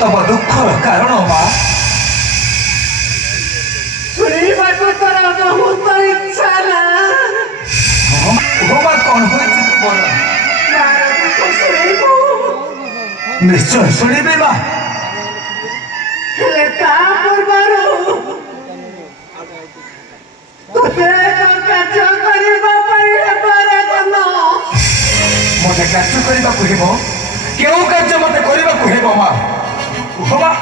तब दुखर कारण माँ ଶୁଣିବାକୁ ତୋର ବହୁତ ଇଚ୍ଛା ନା माँ कौन हो तुमर ମାର ଦୁଃଖ ଶୁଣିବୁ निश्चय शुणी माँ ହେଲେ ତା ପୂର୍ବରୁ ତୋତେ ଏକ କାର୍ଯ୍ୟ କରିବା ପାଇଁ ହେବ ରେ ଧନ मते कार्य करने को हेब क्यों कार्य मते करने को हेब माँ कुह माँ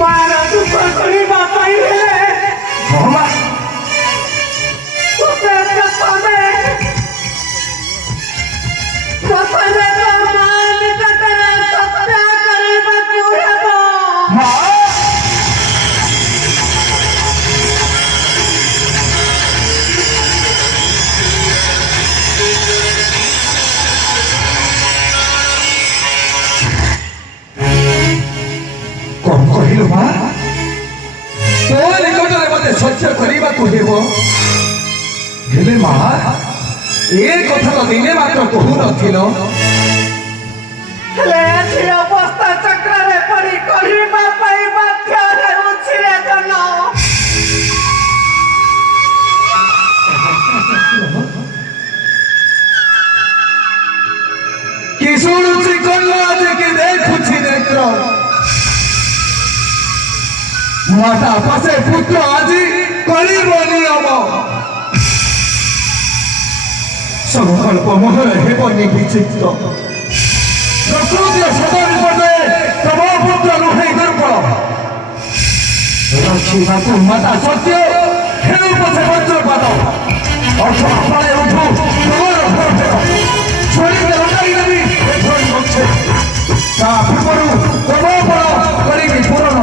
ମାର ଦୁଃଖ ଶୁଣିବା ପାଇଁ ହେଲେ हाँ माँ ତୋତେ ପ୍ରଥମେ ତୋ ମା ନିକଟରେ ସତ୍ୟ କରିବାକୁ ହେବ माँ कौन कहलु माँ तो निकटरे मते सत्य करने को हेब हेले माँ ए कथा तो दिने मात्र कहू नथिल ହେଲେ ଆଜି ଅବସ୍ଥା ଚକ୍ରରେ ପଡ଼ି କହିବା ପାଇଁ ବାଧ୍ୟ ହେଉଛି ରେ ଧନ कि शुणुची कन्या कि देखुची नेत्र माता पासे पुत्र আজি करिब नियम संकल्प मोहर हेबनी विचित्र प्रकृति सदन पदे तम पुत्र नुहे दुर्बल रक्षिबा माता सत्य हेउ पछे वज्रपात अर्थ फले उठु तमर भर छोड़ी लटाई नबी एथोई बक्षे ता पूर्वरु तम बड़ करिबी पूरण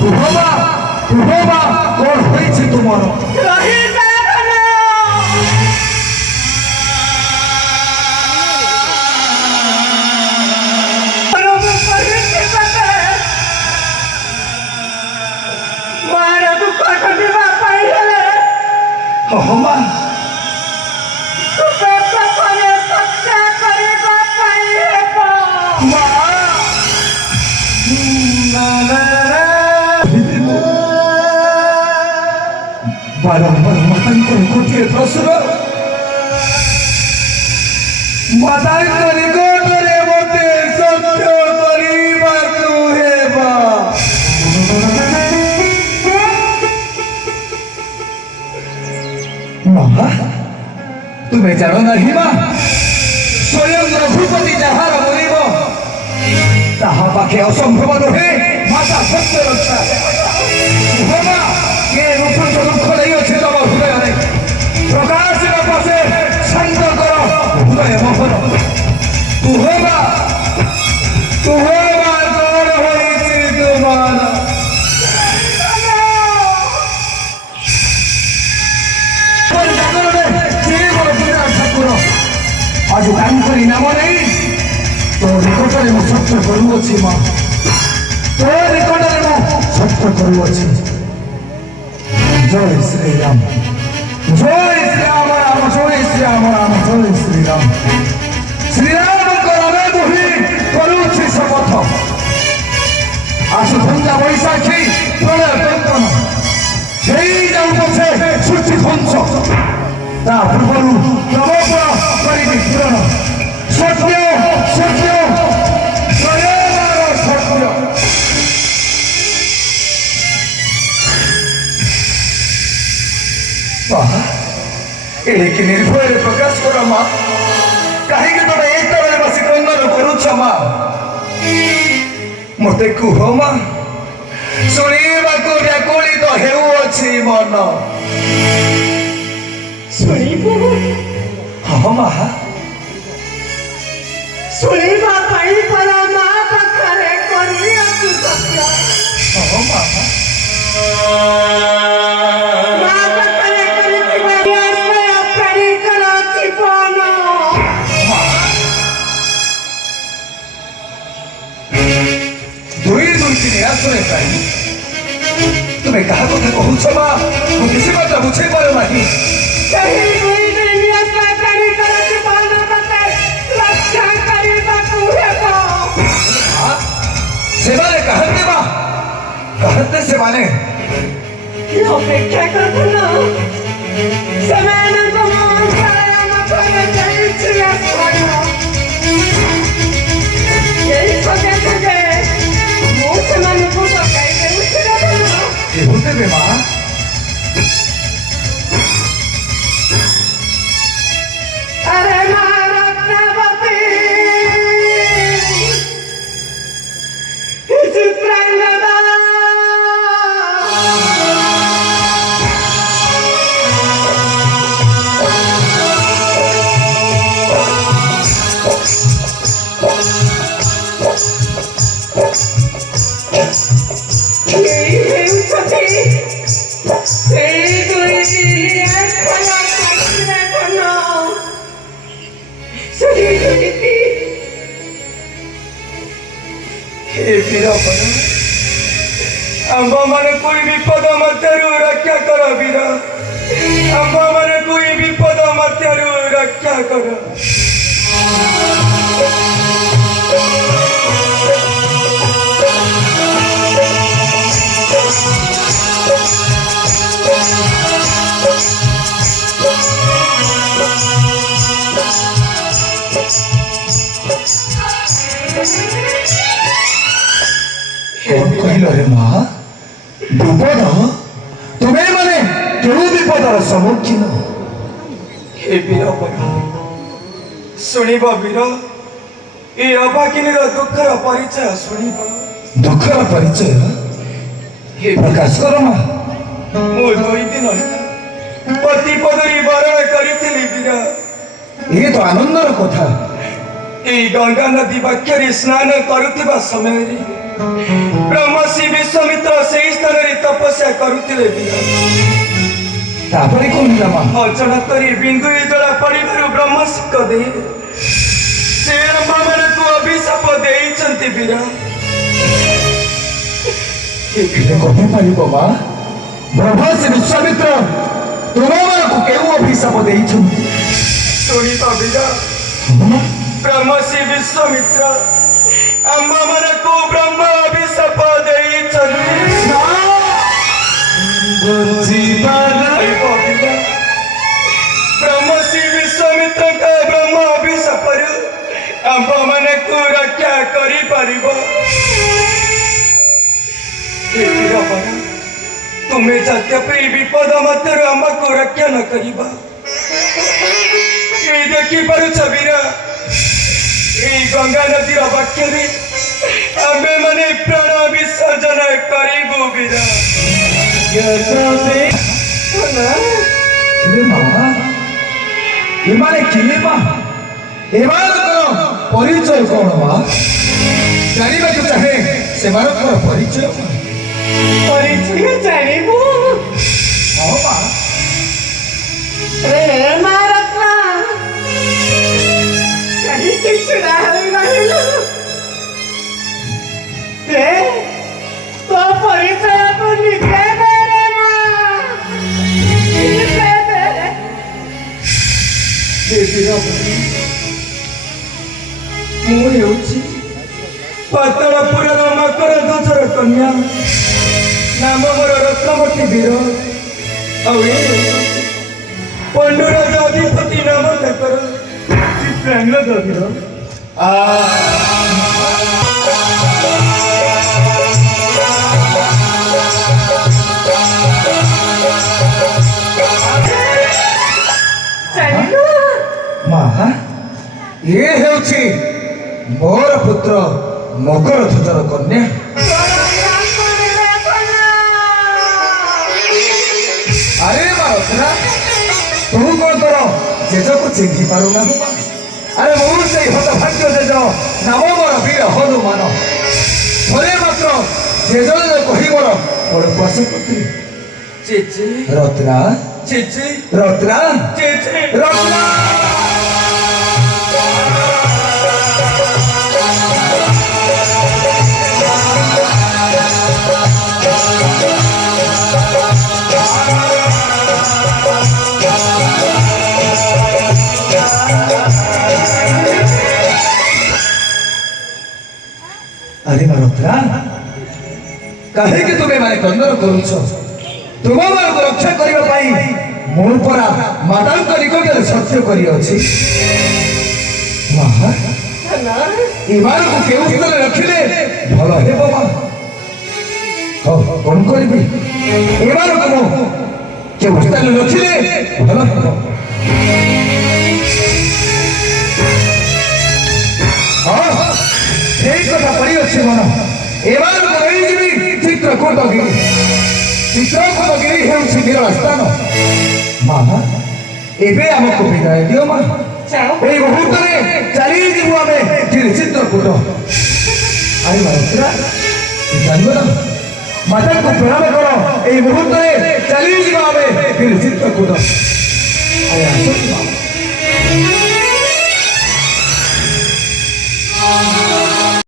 कुहबा कौन होइछि तुमर ରହି ଯା ଧନ ପ୍ରଭୁ କହିଛି ତତେ ମାର ଦୁଃଖ ଶୁଣିବା ପାଇଁ ହେଲେ हमा ତୋତେ ପ୍ରଥମେ ସତ୍ୟ କରିବା ପାଇଁ ହେବ बारंबार मातांकर गोटे प्रश्न मातांक निकटरे मते सत्य କରିବାକୁ हेबा माँ तुम्हें जानो नहीं माँ स्वयं रघुपति जहाँ मरिब ताहा पाखे असंभव नुहे माता सत्य रक्षा माँ के रूपंत दुख नहीं अच्छे तम हृदय प्रकाश पासे शांत कर हृदय मोहन तुहबा कौन होइछि तुमार आज तांकरी नाम नहीं तो निकटरे मु सत्य करूअछि माँ तो निकटरे मु सत्य करूअछि जय श्री राम जय श्री राम राम जय श्री राम राम जय श्री राम श्री राम करवे दुहि करूछि शपथ आसु भंगा बैशाखी प्रलय कंपन जय जाऊ पछे सूचि ध्वंस ता पूर्वरु प्रबोधन करिबी पूरण सत्य सत्य स्वयं सत्य एड़िकी निर्भय प्रकाश कर माँ कहीं तुम एक तरह बस क्रंदन करुच माँ मत कुह माँ शुणा व्याकुली तो हेउअछि मन ଶୁଣିବୁ हाँ माँ ଶୁଣିବା ପାଇଁ ପରା ମା ପାଖରେ କରିବାକୁ ସତ୍ୟ हाँ माँ ମା ପାଖରେ କରିଥିବା ଆଶ୍ରୟ ପ୍ରାଣୀଙ୍କର ଜୀବନ दुई दुईटी आश्रय पाई तुम्हें क्या कथा कहूछ माँ मुझे किसी बात बुझे पार नहीं ସେହି ଦୁଇ ଦିନି ଆଶ୍ରୟ ପ୍ରାଣୀଙ୍କର ଜୀବନ ତତେ ରକ୍ଷା କରିବାକୁ ହେବ कहते बा कहते से माने ଅପେକ୍ଷା କରୁନ ସେମାନଙ୍କ ମନରେ ମତରେ ଯାଇଥିଲା ଏଇ ସଙ୍ଗେ ସଙ୍ଗେ ମୁଁ ସେମାନଙ୍କୁ ପକାଇ ଦେଉଥିଲି କେଉଁଟେ ବେ ମା ଆରେ ମା ରତ୍ନାବତୀ ଚିତ୍ରାଙ୍ଗଦା आंब मन कोई विपद मध्यरु रक्षा कर वीर आंब मन कोई विपद मध्यरु रक्षा कर कौन कहलो रे माँ विपद तुम्हें माने केउ विपदर सम्मुखीन हे वीर शुणिब वीर ये अभागिनीर दुखर परिचय शुणिब दुखर परिचय हे प्रकाश कर माँ मु 2 दिन पति पदरी बरण करी वीर ये तो आनंदर कथा ये गंगा नदी बाक्य स्नान करुवा समय ब्रह्मश्री विश्वामित्र से स्थान में तपस्या करुले तापरे कौन माँ अचानक बिंदु जला पड़ू ब्रह्मश्री को दे से को अभिशाप देइछन्ति वीर कही पार माँ ब्रह्मश्री विश्वामित्र तुम को केउ अभिशाप देइछन्ति शुणिब वीर ब्रह्मश्री विश्वामित्र आंब मन को ब्रह्म अभिशाप ब्रह्मश्री विश्वामित्र का ब्रह्म अभिशाप आंब मन को रक्षा करी परिबो तुम्हें यद्यपि विपद मध्य आम को रक्षा न करिबा ये देखी पारुछ वीर ये गंगा नदीर वाक्य आमे माने प्राण विसर्जन करिबु वीर एमाने किए माँ एमानकर परिचय कौन माँ जानिबा को चाहे सेमानकर परिचय ପରିଚୟ ଜାଣିବୁ हाँ माँ रे ମା ରତ୍ନା କାହିଁକି ଛିଡ଼ା ହୋଇ ରହିଲୁ ଦେ ତୋ ପରିଚୟକୁ ନିଜେ ଦେ ରେ ମା ନିଜେ ଦେ ମୁଁ ହେଉଛି ପାତାଳପୁରର ମକର ଧ୍ୱଜର କନ୍ୟା ନାମ ମୋର ରତ୍ନବତୀ ବୀର ଆଉ ପଣ୍ଡୁରାଜ ଅଧିପତି ନାମ ତାଙ୍କର ଚିତ୍ରାଙ୍ଗଦ ବୀର माँ ये ହେଉଛି ମୋର ପୁତ୍ର ମକର ଧ୍ୱଜର କନ୍ୟା अरे रत्ना तू कौन तोर जेज को चिन्हि पारुना अरे मु से हतभाग्य जेज नाम मोर वीर हनुमान थोड़े मात्र जेज कही मोर बड़ पशुपति चेचे रत्ना चेचे रत्ना चेचे रत्ना अरे रत्ना କାହିଁକି ତୁମେ ମାନେ କନ୍ଦର କରୁଛ? ତୁମମାନଙ୍କୁ ରକ୍ଷା କରିବା ପାଇଁ ମୁଁ ପରା ମାତାଙ୍କ ନିକଟରେ ସତ୍ୟ କରିଅଛି। ମା ଏମାନଙ୍କୁ କେଉଁ ସ୍ଥାନରେ ରଖିଲେ ଭଲ ହେବ ମା? ହଉ କଣ କରିବି? ଏମାନଙ୍କୁ ମୁଁ କେଉଁ ସ୍ଥାନରେ ରଖିଲେ ଭଲ ହେବ? ହଁ ସେଇ କଥା ପଡ଼ିଅଛି ମନ। ଏମାନଙ୍କୁ ନେଇଯିବି ଚିତ୍ରକୂଟଗିରି। ଚିତ୍ରକୂଟଗିରି ହେଉଛି ବୀର ସ୍ଥାନ। ମା ଏବେ ଆମକୁ ବିଦାୟ ଦିଅ ମା। এই মুহূর্তে চালিয়ে আমি চিত্রকূট জানবো না মাতাকে প্রণাম কর। এই মুহূর্তে চালিয়ে আমি চিত্রকূট।